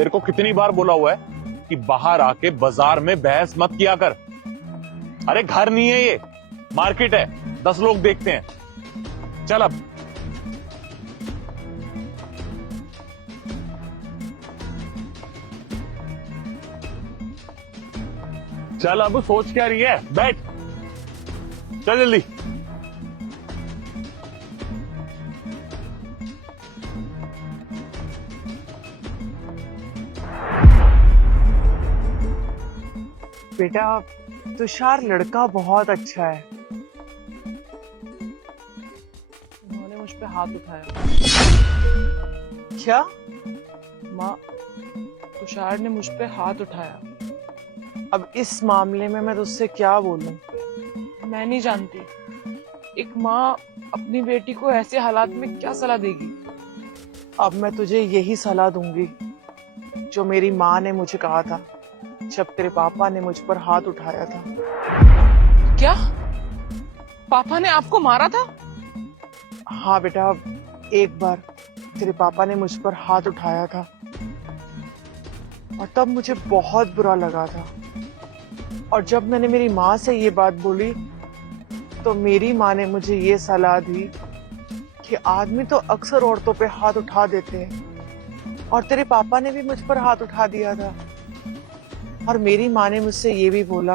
तेरे को कितनी बार बोला हुआ है कि बाहर आके बाजार में बहस मत किया कर। अरे घर नहीं है, ये मार्केट है, 10 लोग देखते हैं। चल अब। चल अब सोच क्या रही है, बैठ, चल जल्दी। बेटा तुषार लड़का बहुत अच्छा है। उन्होंने मुझ पे हाथ उठाया। क्या? माँ, तुषार ने मुझ पे हाथ उठाया। अब इस मामले में मैं तुझसे क्या बोलूं? मैं नहीं जानती एक माँ अपनी बेटी को ऐसे हालात में क्या सलाह देगी। अब मैं तुझे यही सलाह दूंगी जो मेरी माँ ने मुझे कहा था जब तेरे पापा ने मुझ पर हाथ उठाया था। क्या? पापा ने आपको मारा था? हाँ बेटा, एक बार तेरे पापा ने मुझ पर हाथ उठाया था और तब मुझे बहुत बुरा लगा था। और जब मैंने मेरी माँ से ये बात बोली तो मेरी माँ ने मुझे ये सलाह दी कि आदमी तो अक्सर औरतों पे हाथ उठा देते हैं और तेरे पापा ने भी मुझ पर हाथ उठा दिया था। और मेरी माँ ने मुझसे ये भी बोला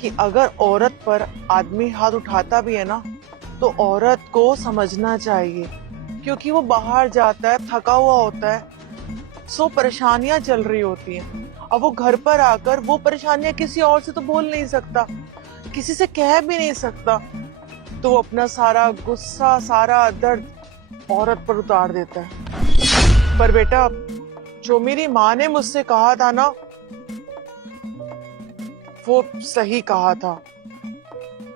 कि अगर औरत पर आदमी हाथ उठाता भी है ना तो औरत को समझना चाहिए, क्योंकि वो बाहर जाता है, थका हुआ होता है, सो परेशानियां चल रही होती हैं। अब वो घर पर आकर वो परेशानियां किसी और से तो बोल नहीं सकता, किसी से कह भी नहीं सकता, तो वो अपना सारा गुस्सा, सारा दर्द औरत पर उतार देता है। पर बेटा, जो मेरी माँ ने मुझसे कहा था ना, वो सही कहा था।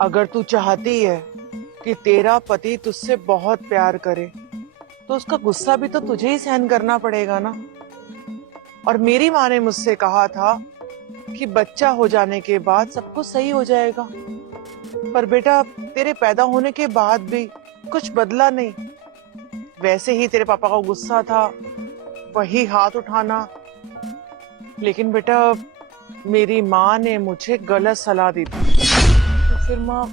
अगर तू चाहती है कि तेरा पति तुझसे बहुत प्यार करे तो उसका गुस्सा भी तो तुझे ही सहन करना पड़ेगा ना। और मेरी माँ ने मुझसे कहा था कि बच्चा हो जाने के बाद सब कुछ सही हो जाएगा। पर बेटा, तेरे पैदा होने के बाद भी कुछ बदला नहीं। वैसे ही तेरे पापा का गुस्सा था, वही हाथ उठाना। लेकिन बेटा, मेरी माँ ने मुझे गलत सलाह दी थी। तो फिर माँ,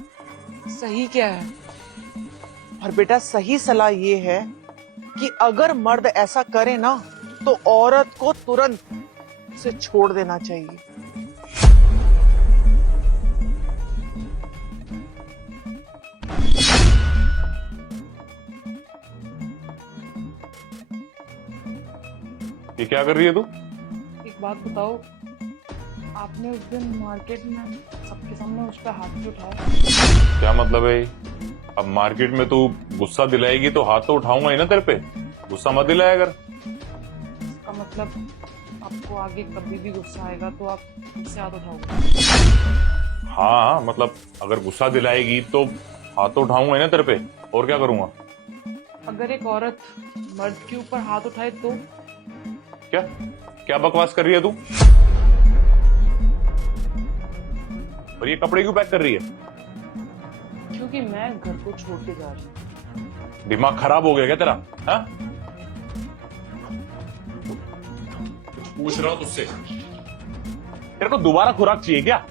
सही क्या है? और बेटा, सही सलाह ये है कि अगर मर्द ऐसा करे ना तो औरत को तुरंत उसे छोड़ देना चाहिए। ये क्या कर रही है तू? एक बात बताओ, आपने उस दिन मार्केट में सबके सामने मुझ पे हाथ क्यों उठाया? क्या मतलब है? अब मार्केट में तू गुस्सा दिलाएगी तो हाथ तो उठाऊंगा ही ना तेरे पे। गुस्सा मत दिलाया कर। इसका मतलब आपको आगे कभी भी गुस्सा आएगा तो आप मुझसे हाथ उठाओगे? हाँ, मतलब अगर गुस्सा दिलाएगी तो हाथ तो उठाऊंगा ही ना तेरे पे, और क्या करूंगा? अगर एक औरत मर्द के ऊपर हाथ उठाए तो? क्या क्या बकवास कर रही है तू? और ये कपड़े क्यों पैक कर रही है? क्योंकि मैं घर को छोड़ के जा रही हूँ। दिमाग खराब हो गया क्या तेरा? हाँ? पूछ रहा हूं तुझसे, तेरे को दोबारा खुराक चाहिए क्या?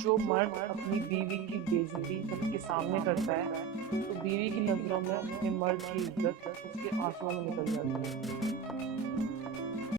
जो मर्द अपनी बीवी की बेइज्जती सबके सामने करता है तो बीवी की नजरों में अपने मर्द की इज्जत उसके आंसुओं में निकल जाती है।